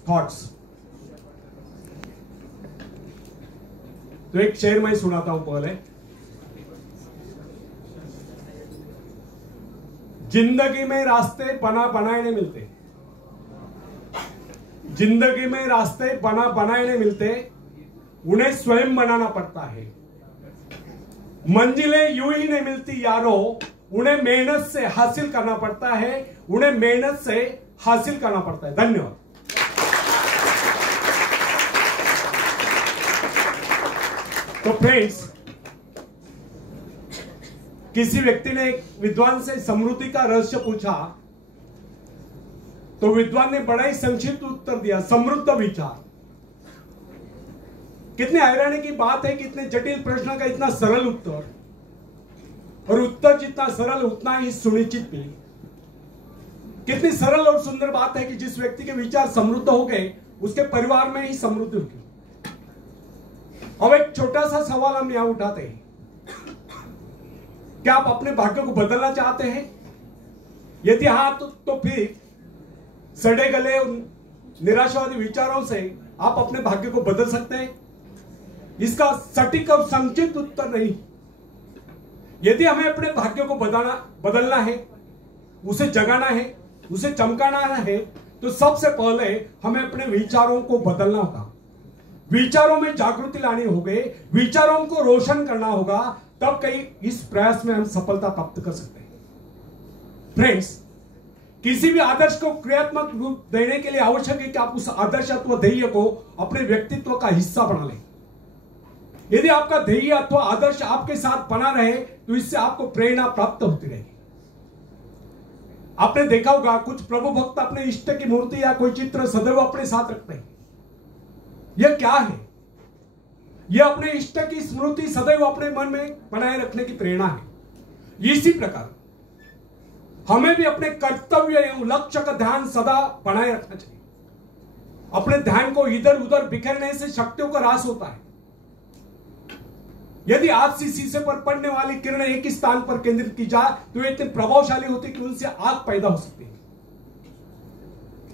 Thoughts. तो एक शेर मैं सुनाता हूं पहले। जिंदगी में रास्ते बना बनाए नहीं मिलते, जिंदगी में रास्ते बना बनाए नहीं मिलते, उन्हें स्वयं बनाना पड़ता है। मंजिलें यूं ही नहीं मिलती यारों, उन्हें मेहनत से हासिल करना पड़ता है, उन्हें मेहनत से हासिल करना पड़ता है। धन्यवाद। तो फ्रेंड्स, किसी व्यक्ति ने एक विद्वान से समृद्धि का रहस्य पूछा, तो विद्वान ने बड़ा ही संक्षिप्त उत्तर दिया, समृद्ध विचार। कितने हैरानी की बात है कि इतने जटिल प्रश्न का इतना सरल उत्तर, और उत्तर जितना सरल उतना ही सुनिश्चित भी। कितनी सरल और सुंदर बात है कि जिस व्यक्ति के विचार समृद्ध हो गए, उसके परिवार में ही समृद्धि होगी। अब एक छोटा सा सवाल हम यहां उठाते हैं, क्या आप अपने भाग्य को बदलना चाहते हैं? यदि हां, तो फिर सड़े गले निराशावादी विचारों से आप अपने भाग्य को बदल सकते हैं? इसका सटीक और संक्षिप्त उत्तर नहीं। यदि हमें अपने भाग्य को बदलना है, उसे जगाना है, उसे चमकाना है, तो सबसे पहले हमें अपने विचारों को बदलना होगा। विचारों में जागृति लानी होगी, विचारों को रोशन करना होगा, तब कहीं इस प्रयास में हम सफलता प्राप्त कर सकते हैं। फ्रेंड्स, किसी भी आदर्श को क्रियात्मक रूप देने के लिए आवश्यक है कि आप उस आदर्श अथवा ध्येय को अपने व्यक्तित्व का हिस्सा बना लें। यदि आपका ध्येय अथवा आदर्श आपके साथ बना रहे, तो इससे आपको प्रेरणा प्राप्त होती रहेगी। आपने देखा होगा, कुछ प्रभु भक्त अपने इष्ट की मूर्ति या कोई चित्र सदैव अपने साथ रखते हैं। यह क्या है? यह अपने इष्ट की स्मृति सदैव अपने मन में बनाए रखने की प्रेरणा है। इसी प्रकार हमें भी अपने कर्तव्य एवं लक्ष्य का ध्यान सदा बनाए रखना चाहिए। अपने ध्यान को इधर उधर बिखेरने से शक्तियों का ह्रास होता है। यदि आज सी शीशे पर पड़ने वाली किरणें एक ही स्थान पर केंद्रित की जाए, तो वे इतनी प्रभावशाली होती कि उनसे आग पैदा हो सकती है।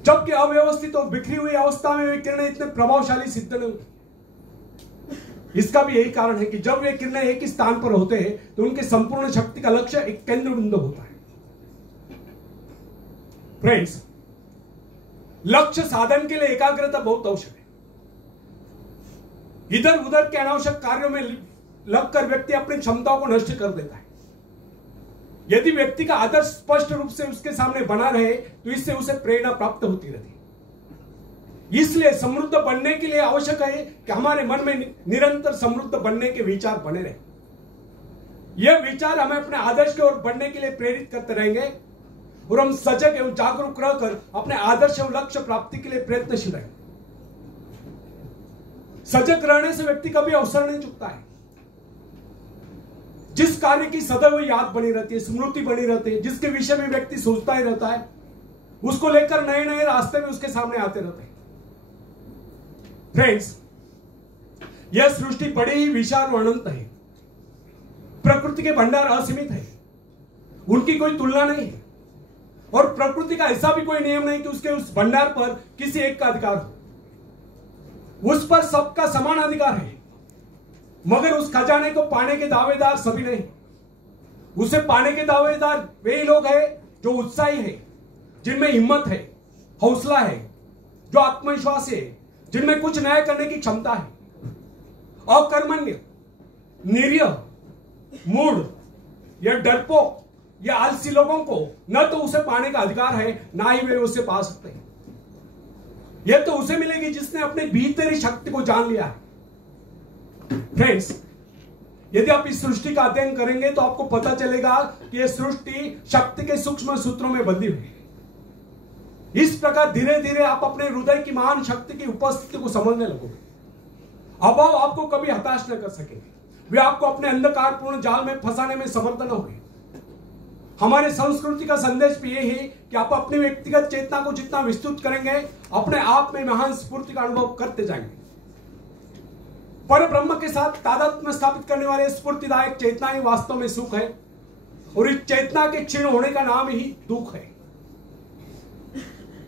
जबकि अव्यवस्थित और बिखरी हुई अवस्था में वे किरणें इतने प्रभावशाली सिद्ध नहीं होती। इसका भी यही कारण है कि जब वे किरणें एक ही स्थान पर होते हैं, तो उनके संपूर्ण शक्ति का लक्ष्य एक केंद्र बिंदु होता है। फ्रेंड्स, लक्ष्य साधन के लिए एकाग्रता बहुत आवश्यक है। इधर उधर के अनावश्यक कार्यों में लगकर व्यक्ति अपनी क्षमताओं को नष्ट कर देता है। यदि व्यक्ति का आदर्श स्पष्ट रूप से उसके सामने बना रहे, तो इससे उसे प्रेरणा प्राप्त होती रहती है। इसलिए समृद्ध बनने के लिए आवश्यक है कि हमारे मन में निरंतर समृद्ध बनने के विचार बने रहे। यह विचार हमें अपने आदर्श की ओर बढ़ने के लिए प्रेरित करते रहेंगे, और हम सजग एवं जागरूक रहकर अपने आदर्श एवं लक्ष्य प्राप्ति के लिए प्रयत्नशील रहेंगे। सजग रहने से व्यक्ति कभी अवसर नहीं चुकता है। जिस कार्य की सदैव याद बनी रहती है, स्मृति बनी रहती है, जिसके विषय में व्यक्ति सोचता ही रहता है, उसको लेकर नए नए रास्ते भी उसके सामने आते रहते हैं। फ्रेंड्स, यह सृष्टि बड़ी ही विशाल और अनंत है। प्रकृति के भंडार असीमित है, उनकी कोई तुलना नहीं है, और प्रकृति का ऐसा भी कोई नियम नहीं कि उसके उस भंडार पर किसी एक का अधिकार हो। उस पर सबका समान अधिकार है, मगर उस खजाने को पाने के दावेदार सभी नहीं। उसे पाने के दावेदार वे लोग हैं जो उत्साही है, जिनमें हिम्मत है, हौसला है, जो आत्मविश्वास है, जिनमें कुछ नया करने की क्षमता है। अकर्मण्य, निरीह, मूढ़ या डरपोक या आलसी लोगों को न तो उसे पाने का अधिकार है, ना ही वे उसे पा सकते हैं। यह तो उसे मिलेगी जिसने अपने भीतरी शक्ति को जान लिया है। फ्रेंड्स, यदि आप इस सृष्टि का अध्ययन करेंगे, तो आपको पता चलेगा कि यह सृष्टि शक्ति के सूक्ष्म सूत्रों में बंधी हुई है। इस प्रकार धीरे धीरे आप अपने हृदय की महान शक्ति की उपस्थिति को समझने लगोगे। अभाव आपको कभी हताश न कर सकेंगे, वे आपको अपने अंधकारपूर्ण जाल में फंसाने में समर्थ न होंगे। हमारे संस्कृति का संदेश भी यही है कि आप अपनी व्यक्तिगत चेतना को जितना विस्तृत करेंगे, अपने आप में महान स्फूर्ति का अनुभव करते जाएंगे। पर ब्रह्म के साथ तादात्म्य स्थापित करने वाले स्फूर्तिदायक चेतना ही वास्तव में सुख है, और इस चेतना के क्षीण होने का नाम ही दुख है।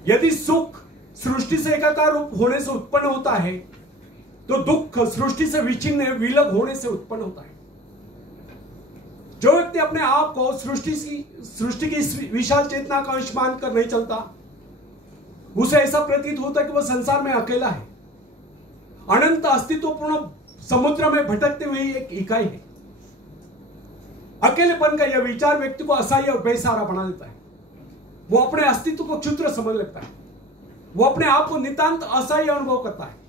यदि सुख सृष्टि से एकाकार होने से उत्पन्न होता है तो दुख सृष्टि से विच्छिन्न विलग होने से उत्पन्न होता है। जो व्यक्ति अपने आप को सृष्टि की इस विशाल चेतना का अंश मानकर नहीं चलता, उसे ऐसा प्रतीत होता है कि वह संसार में अकेला है, अनंत अस्तित्वपूर्ण समुद्र में भटकते हुए एक इकाई है। अकेलेपन का यह विचार व्यक्ति को असहाय और बेसहारा बना देता है। वो अपने अस्तित्व को क्षुद्र समझ लगता है, वो अपने आप को नितांत असहाय अनुभव करता है।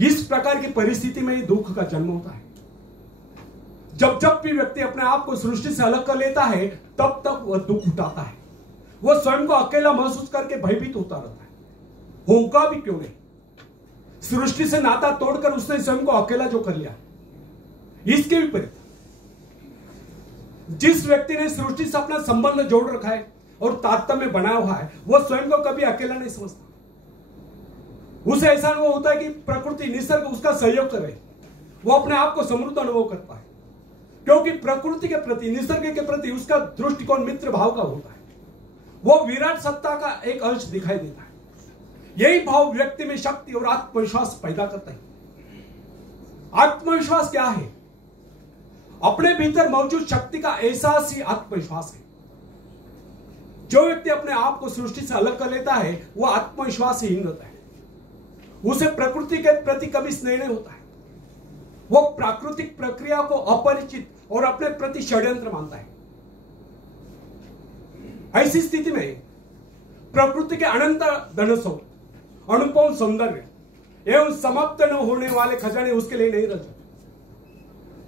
इस प्रकार की परिस्थिति में दुख का जन्म होता है। जब जब भी व्यक्ति अपने आप को सृष्टि से अलग कर लेता है, तब तक वह दुख उठाता है। वह स्वयं को अकेला महसूस करके भयभीत होता रहता है। होगा भी क्यों नहीं, सृष्टि से नाता तोड़कर उसने स्वयं को अकेला जो कर लिया। इसके विपरीत जिस व्यक्ति ने सृष्टि से अपना संबंध जोड़ रखा है और तारतम्य बनाया हुआ है, वह स्वयं को कभी अकेला नहीं समझता। उसे ऐसा अनुभव होता है कि प्रकृति निसर्ग उसका सहयोग कर रही। वो अपने आप को समृद्ध अनुभव करता है, क्योंकि प्रकृति के प्रति, निसर्ग के प्रति उसका दृष्टिकोण मित्र भाव का होता है। वो विराट सत्ता का एक अंश दिखाई देता है। यही भाव व्यक्ति में शक्ति और आत्मविश्वास पैदा करता है। आत्मविश्वास क्या है? अपने भीतर मौजूद शक्ति का एहसास ही आत्मविश्वास है। जो व्यक्ति अपने आप को सृष्टि से अलग कर लेता है, वह आत्मविश्वास हीन रहता है। उसे प्रकृति के प्रति कभी स्नेह नहीं होता है। वो प्राकृतिक प्रक्रिया को अपरिचित और अपने प्रति षड्यंत्र मानता है। ऐसी स्थिति में प्रकृति के अनंत धनसों, अनुपम सौंदर्य एवं समाप्त न होने वाले खजाने उसके लिए नहीं रहते।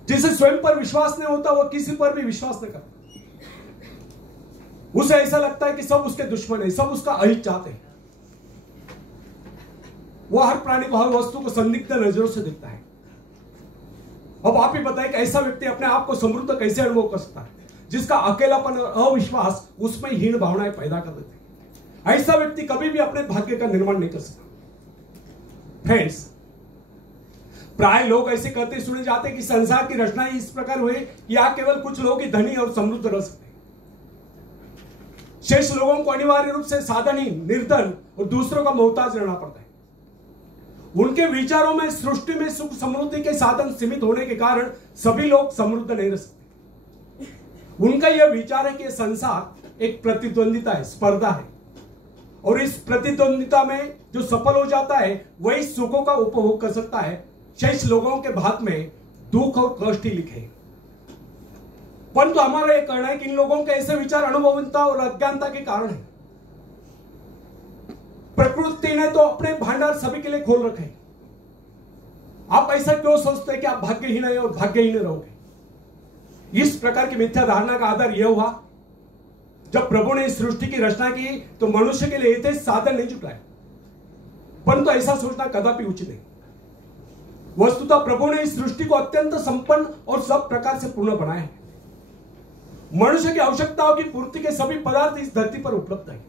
जिसे स्वयं पर विश्वास नहीं होता, वह किसी पर भी विश्वास नहीं करता। उसे ऐसा लगता है कि सब उसके दुश्मन है, सब उसका अहित चाहते हैं। वह हर प्राणी को, हर वस्तु को संदिग्ध नजरों से देखता है। अब आप ही बताइए कि ऐसा व्यक्ति अपने आप को समृद्ध कैसे अनुभव कर सकता है, जिसका अकेलापन और अविश्वास उसमें हीन भावनाएं पैदा कर देते हैं। ऐसा व्यक्ति कभी भी अपने भाग्य का निर्माण नहीं कर सकता। फ्रेंड्स, प्राय लोग ऐसे कहते सुने जाते हैं कि संसार की रचना इस प्रकार हुई कि यहाँ केवल कुछ लोग ही धनी और समृद्ध रह सकते हैं। शेष लोगों को अनिवार्य रूप से साधनहीन, निर्धन और दूसरों का मोहताज रहना पड़ता है। उनके विचारों में सृष्टि में सुख समृद्धि के साधन सीमित होने के कारण सभी लोग समृद्ध नहीं रह सकते। उनका यह विचार है कि संसार एक प्रतिद्वंदिता है, स्पर्धा है, और इस प्रतिद्वंदिता में जो सफल हो जाता है वही सुखों का उपभोग कर सकता है। शेष लोगों के भाग में दुख और कष्ट ही लिखे। परंतु हमारा यह कहना है कि इन लोगों के ऐसे विचार अनुभवहीनता और अज्ञानता के कारण है। प्रकृति ने तो अपने भंडार सभी के लिए खोल रखे हैं। आप ऐसा क्यों सोचते हैं कि आप भाग्यहीन है और भाग्यहीन रहोगे? इस प्रकार की मिथ्या धारणा का आधार यह हुआ, जब प्रभु ने इस सृष्टि की रचना की तो मनुष्य के लिए ऐसे साधन नहीं जुटाए। परंतु ऐसा सोचना कदापि उचित नहीं। वस्तुतः प्रभु ने इस सृष्टि को अत्यंत संपन्न और सब प्रकार से पूर्ण बनाया है। मनुष्य की आवश्यकताओं की पूर्ति के सभी पदार्थ इस धरती पर उपलब्ध है।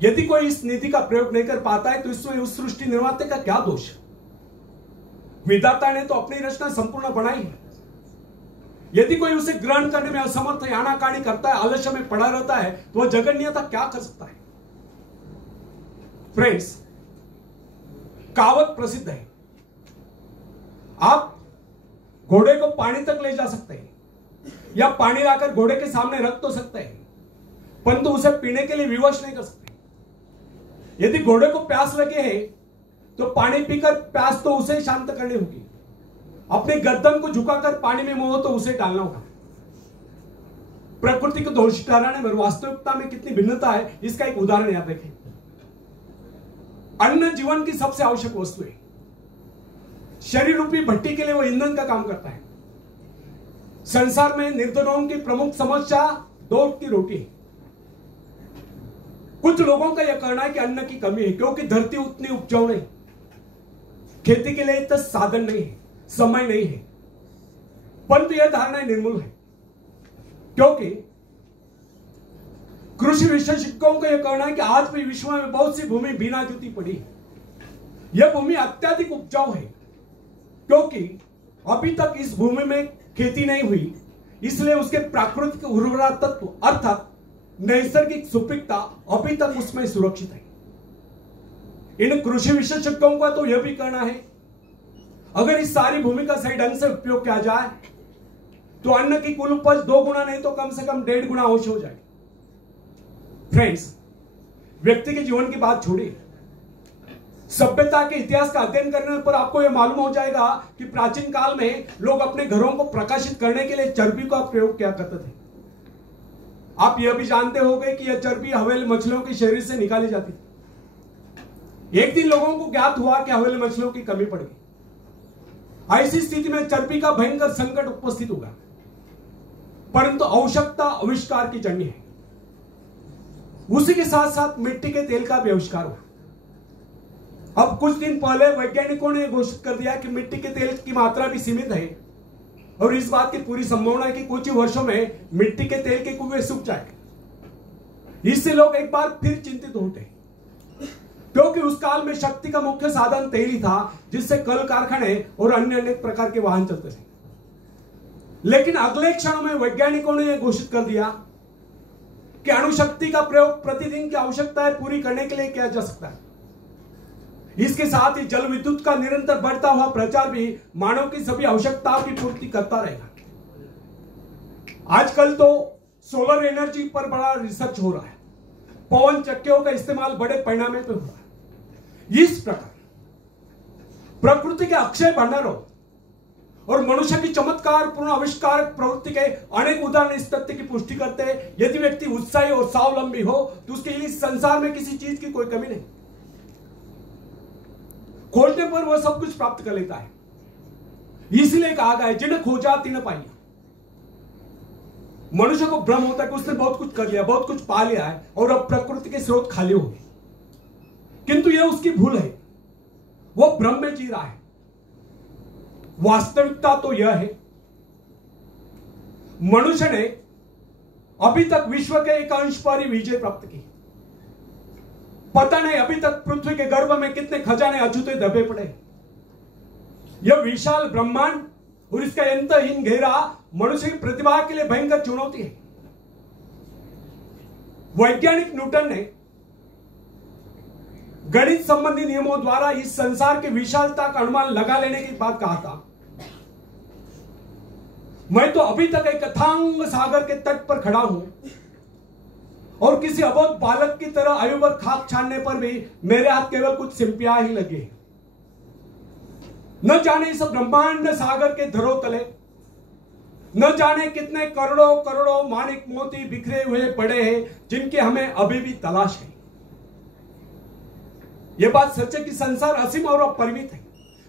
यदि कोई इस निधि का प्रयोग नहीं कर पाता है तो इसमें उस सृष्टि निर्माता का क्या दोष? विधाता ने तो अपनी रचना संपूर्ण बनाई है। यदि कोई उसे ग्रहण करने में असमर्थ है, आनाकानी करता है, आलस्य में पड़ा रहता है, तो वह जगन्यता क्या कर सकता है? फ्रेंड्स, कहावत प्रसिद्ध है, आप घोड़े को पानी तक ले जा सकते हैं या पानी लाकर घोड़े के सामने रख तो सकते हैं, परंतु उसे पीने के लिए विवश नहीं कर सकते। यदि घोड़े को प्यास लगे है तो पानी पीकर प्यास तो उसे शांत करनी होगी। अपने गर्दन को झुकाकर पानी में मोह तो उसे डालना होगा। प्रकृति को दोषी ठहराने में वास्तविकता में कितनी भिन्नता है, इसका एक उदाहरण याद रखें। अन्न जीवन की सबसे आवश्यक वस्तु है। शरीर रूपी भट्टी के लिए वो ईंधन का काम करता है। संसार में निर्धनों की प्रमुख समस्या दो की रोटी है। कुछ लोगों का यह कहना है कि अन्न की कमी है क्योंकि धरती उतनी उपजाऊ नहीं, खेती के लिए इतना साधन नहीं है, समय नहीं है। परंतु यह धारणा निर्मूल है, क्योंकि कृषि विशेषज्ञों का यह कहना है कि आज भी विश्व में बहुत सी भूमि बिना जुती पड़ी है। यह भूमि अत्यधिक उपजाऊ है क्योंकि अभी तक इस भूमि में खेती नहीं हुई, इसलिए उसके प्राकृतिक उर्वरा तत्व अर्थात नैसर्गिक सुपीकता अभी तक उसमें सुरक्षित है। इन कृषि विशेषज्ञों का तो यह भी कहना है, अगर इस सारी भूमि का सही ढंग से उपयोग किया जाए तो अन्न की कुल उपज 2 गुना नहीं तो कम से कम 1.5 गुना अवश्य हो जाए। फ्रेंड्स, व्यक्ति के जीवन की बात छोड़िए, सभ्यता के इतिहास का अध्ययन करने पर आपको यह मालूम हो जाएगा कि प्राचीन काल में लोग अपने घरों को प्रकाशित करने के लिए चर्बी का प्रयोग किया करते थे। आप यह भी जानते होंगे कि यह चर्बी हवेली मछलियों के शरीर से निकाली जाती थी। एक दिन लोगों को ज्ञात हुआ कि हवेली मछलियों की कमी पड़ गई। ऐसी स्थिति में चर्बी का भयंकर संकट उपस्थित होगा, परंतु आवश्यकता आविष्कार की जन्य है। उसी के साथ साथ मिट्टी के तेल का भी आविष्कार हुआ। अब कुछ दिन पहले वैज्ञानिकों ने घोषित कर दिया कि मिट्टी के तेल की मात्रा भी सीमित है और इस बात की पूरी संभावना है कि कुछ ही वर्षों में मिट्टी के तेल के कुएं सूख जाएंगे। इससे लोग एक बार फिर चिंतित होते हैं, क्योंकि उस काल में शक्ति का मुख्य साधन तेल ही था, जिससे कल कारखाने और अन्य अनेक प्रकार के वाहन चलते थे। लेकिन अगले क्षण में वैज्ञानिकों ने यह घोषित कर दिया कि अणुशक्ति का प्रयोग प्रतिदिन की आवश्यकताएं पूरी करने के लिए किया जा सकता है। इसके साथ ही जल विद्युत का निरंतर बढ़ता हुआ प्रचार भी मानव की सभी आवश्यकताओं की पूर्ति करता रहेगा। आजकल तो सोलर एनर्जी पर बड़ा रिसर्च हो रहा है, पवन चक्कियों का इस्तेमाल बड़े पैमाने पर हो रहा है। इस प्रकार प्रकृति के अक्षय भंडारों और मनुष्य की चमत्कार पूर्ण आविष्कार प्रवृत्ति के अनेक उदाहरण इस तथ्य की पुष्टि करते हैं, यदि व्यक्ति उत्साही और स्वावलंबी हो तो उसके लिए संसार में किसी चीज की कोई कमी नहीं। खोजने पर वह सब कुछ प्राप्त कर लेता है। इसलिए कहा गया है, जिन्हें खोजा तिन्हें पाया। मनुष्य को भ्रम होता है कि उसने बहुत कुछ कर लिया, बहुत कुछ पा लिया है और अब प्रकृति के स्रोत खाली हो गए, किंतु यह उसकी भूल है। वह भ्रम में जी रहा है। वास्तविकता तो यह है, मनुष्य ने अभी तक विश्व के एक अंश पर ही विजय प्राप्त की। पता नहीं अभी तक पृथ्वी के गर्भ में कितने खजाने अछूते दबे पड़े। यह विशाल ब्रह्मांड और इसका अंतहीन घेरा मनुष्य की प्रतिभा के लिए भयंकर चुनौती है। वैज्ञानिक न्यूटन ने गणित संबंधी नियमों द्वारा इस संसार की विशालता का अनुमान लगा लेने की बात कहा था। मैं तो अभी तक एक अथांग सागर के तट पर खड़ा हूं और किसी अबोध बालक की तरह आयु पर खाक छानने पर भी मेरे हाथ केवल कुछ सिंपियां ही लगे। न जाने इस ब्रह्मांड सागर के धरोतले न जाने कितने करोड़ों करोड़ों माणिक मोती बिखरे हुए पड़े हैं, जिनके हमें अभी भी तलाश है। यह बात सच है कि संसार असीम और अपरिमित है।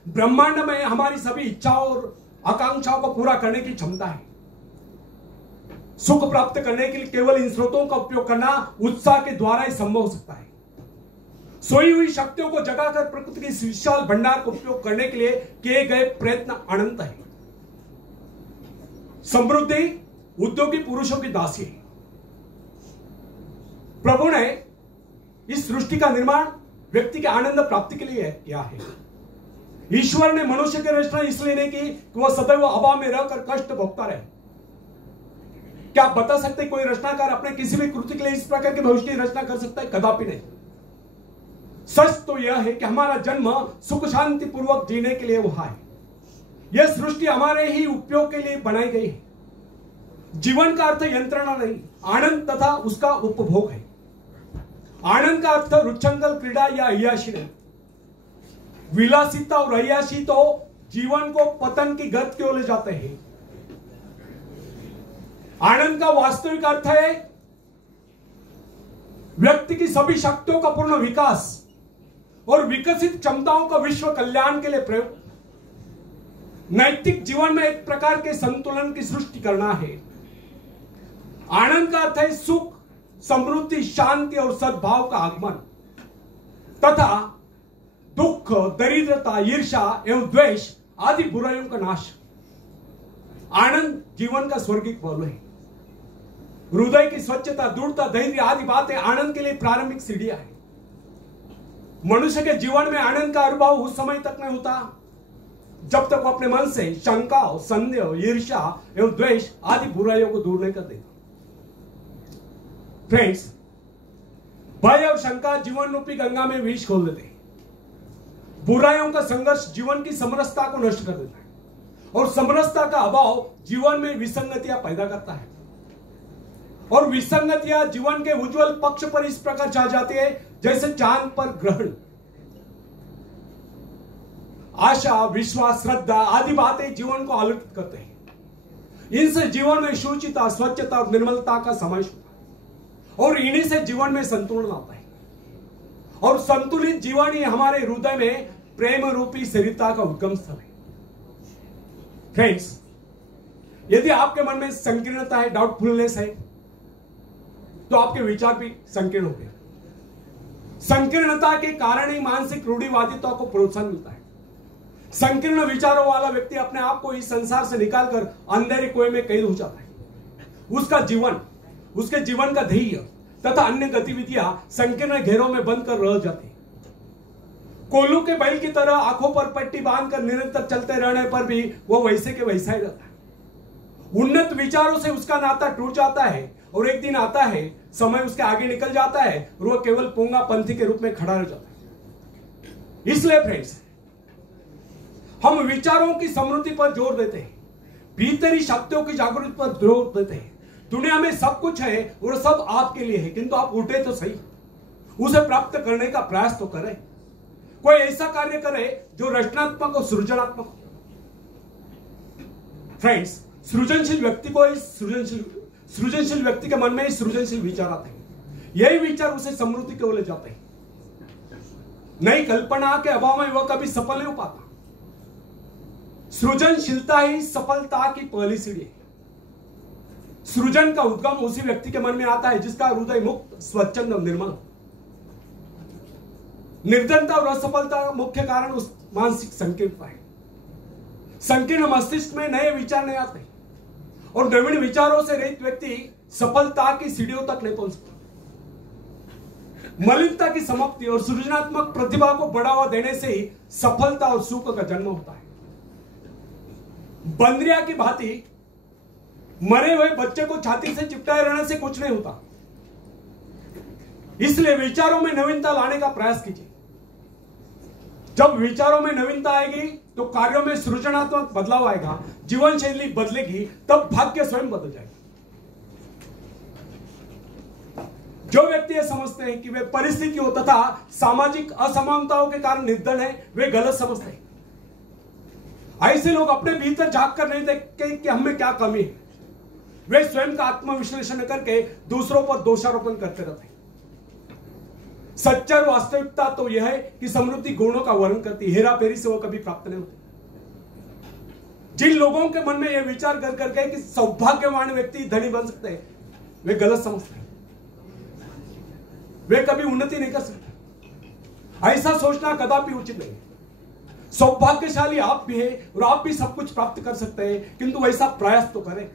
ब्रह्मांड में हमारी सभी इच्छाओं और आकांक्षाओं को पूरा करने की क्षमता है। सुख प्राप्त करने के लिए केवल इन स्रोतों का उपयोग करना उत्साह के द्वारा ही संभव हो सकता है। सोई हुई शक्तियों को जगाकर प्रकृति के इस विशाल भंडार को उपयोग करने के लिए किए गए प्रयत्न अनंत है। समृद्धि उद्योगी पुरुषों की दासी है। प्रभु ने इस सृष्टि का निर्माण व्यक्ति के आनंद प्राप्ति के लिए किया है। ईश्वर ने मनुष्य की रचना इसलिए नहीं की कि वह सदैव अभाव में रहकर कष्ट भोगता रहे। क्या आप बता सकते कोई रचनाकार अपने किसी भी कृति के लिए इस प्रकार के भविष्य की रचना कर सकता है? कदापि नहीं। सच तो यह है कि हमारा जन्म सुख शांति पूर्वक जीने के लिए हुआ है। यह सृष्टि हमारे ही उपयोग के लिए बनाई गई है। जीवन का अर्थ यंत्रणा नहीं, आनंद तथा उसका उपभोग है। आनंद का अर्थ रुच्छंगल क्रीड़ा या अय्याशी नहीं। विलासिता और अय्याशी तो जीवन को पतन की गर्त की ओर ले जाते हैं। आनंद का वास्तविक अर्थ है व्यक्ति की सभी शक्तियों का पूर्ण विकास और विकसित क्षमताओं का विश्व कल्याण के लिए प्रयोग। नैतिक जीवन में एक प्रकार के संतुलन की सृष्टि करना है। आनंद का अर्थ है सुख, समृद्धि, शांति और सद्भाव का आगमन तथा दुख, दरिद्रता, ईर्ष्या एवं द्वेष आदि बुराइयों का नाश। आनंद जीवन का स्वर्गिक पहलू है। हृदय की स्वच्छता, दृढ़ता, धैर्य आदि बातें आनंद के लिए प्रारंभिक सीढ़ियां हैं। मनुष्य के जीवन में आनंद का अनुभव उस समय तक नहीं होता जब तक वो अपने मन से शंका, संदेह, ईर्ष्या एवं द्वेष आदि बुराइयों को दूर नहीं कर देता। फ्रेंड्स, भय और शंका जीवन रूपी गंगा में विष खोल देते हैं। बुराइयों का संघर्ष जीवन की समरसता को नष्ट कर देता है और समरसता का अभाव जीवन में विसंगतियां पैदा करता है और विसंगतियां जीवन के उज्जवल पक्ष पर इस प्रकार छा जाती है जैसे चांद पर ग्रहण। आशा, विश्वास, श्रद्धा आदि बातें जीवन को आलोकित करते हैं। इनसे जीवन में शुचिता, स्वच्छता और निर्मलता का समावेश होता है और इन्हीं से जीवन में संतुलन आता है और संतुलित जीवन ही हमारे हृदय में प्रेम रूपी स्थिरता का उद्गम स्थल है। फ्रेंड्स, यदि आपके मन में संकीर्णता है, डाउटफुलनेस है, तो आपके विचार भी संकीर्ण हो गए। संकीर्णता के कारण ही मानसिक रूढ़िवादिता को प्रोत्साहन मिलता है। संकीर्ण विचारों वाला व्यक्ति अपने आप को इस संसार से निकालकर अंधेरे कुएं में कैद हो जाता है। उसका जीवन, उसके जीवन का ध्येय तथा अन्य गतिविधियां संकीर्ण घेरों में बंद कर रह जाती है। कोल्लू के बैल की तरह आंखों पर पट्टी बांधकर निरंतर चलते रहने पर भी वो वैसे के वैसा ही रहता है। उन्नत विचारों से उसका नाता टूट जाता है और एक दिन आता है, समय उसके आगे निकल जाता है और वो केवल पोंगा पंथी के रूप में खड़ा रह जाता है। इसलिए फ्रेंड्स, हम विचारों की समृद्धि पर जोर देते हैं, भीतरी शक्तियों की जागृति पर जोर देते हैं। दुनिया में सब कुछ है और सब आपके लिए है, किंतु आप उठे तो सही, उसे प्राप्त करने का प्रयास तो करें। कोई ऐसा कार्य करे जो रचनात्मक और सृजनात्मक हो। फ्रेंड्स, सृजनशील व्यक्ति को सृजनशील व्यक्ति के मन में सृजनशील विचार आते हैं। यही विचार उसे समृद्धि की ओर ले जाते हैं। नई कल्पना के अभाव में वह कभी सफल नहीं हो पाता। सृजनशीलता ही सफलता की पहली सीढ़ी है। सृजन का उद्गम उसी व्यक्ति के मन में आता है जिसका हृदय मुक्त, स्वच्छंद और निर्मल। निर्धनता और असफलता का मुख्य कारण उस मानसिक संकीर्णता है। संकीर्ण मस्तिष्क में नए विचार नहीं आते और नवीन विचारों से रहित व्यक्ति सफलता की सीढ़ियों तक नहीं पहुंच सकता। मलिनता की समाप्ति और सृजनात्मक प्रतिभा को बढ़ावा देने से ही सफलता और सुख का जन्म होता है। बंदरिया की भांति मरे हुए बच्चे को छाती से चिपटाए रहने से कुछ नहीं होता। इसलिए विचारों में नवीनता लाने का प्रयास कीजिए। जब विचारों में नवीनता आएगी तो कार्यों में सृजनात्मक बदलाव आएगा, जीवन शैली बदलेगी, तब भाग्य स्वयं बदल जाएगा। जो व्यक्ति ये समझते हैं कि वे परिस्थितियों तथा सामाजिक असमानताओं के कारण निर्धन है, वे गलत समझते हैं। ऐसे लोग अपने भीतर झांक कर नहीं देखते कि हमें क्या कमी है। वे स्वयं का आत्मविश्लेषण करके दूसरों पर दोषारोपण करते रहते हैं। सच्चा वास्तविकता तो यह है कि समृद्धि गुणों का वर्णन करती है, हेरा फेरी से वो कभी प्राप्त नहीं होती। जिन लोगों के मन में यह विचार कर करके कि सौभाग्यवान व्यक्ति धनी बन सकते हैं, वे गलत समझते हैं। वे कभी उन्नति नहीं कर सकते। ऐसा सोचना कदापि उचित नहीं। सौभाग्यशाली आप भी हैं और आप भी सब कुछ प्राप्त कर सकते हैं, किंतु वैसा प्रयास तो करें।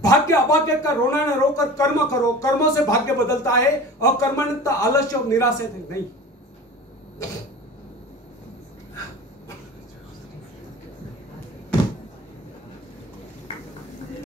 भाग्य अभाग्य का रोना न रोकर कर्म करो, कर्मों से भाग्य बदलता है और कर्मण्यता आलस्य और निराशा नहीं।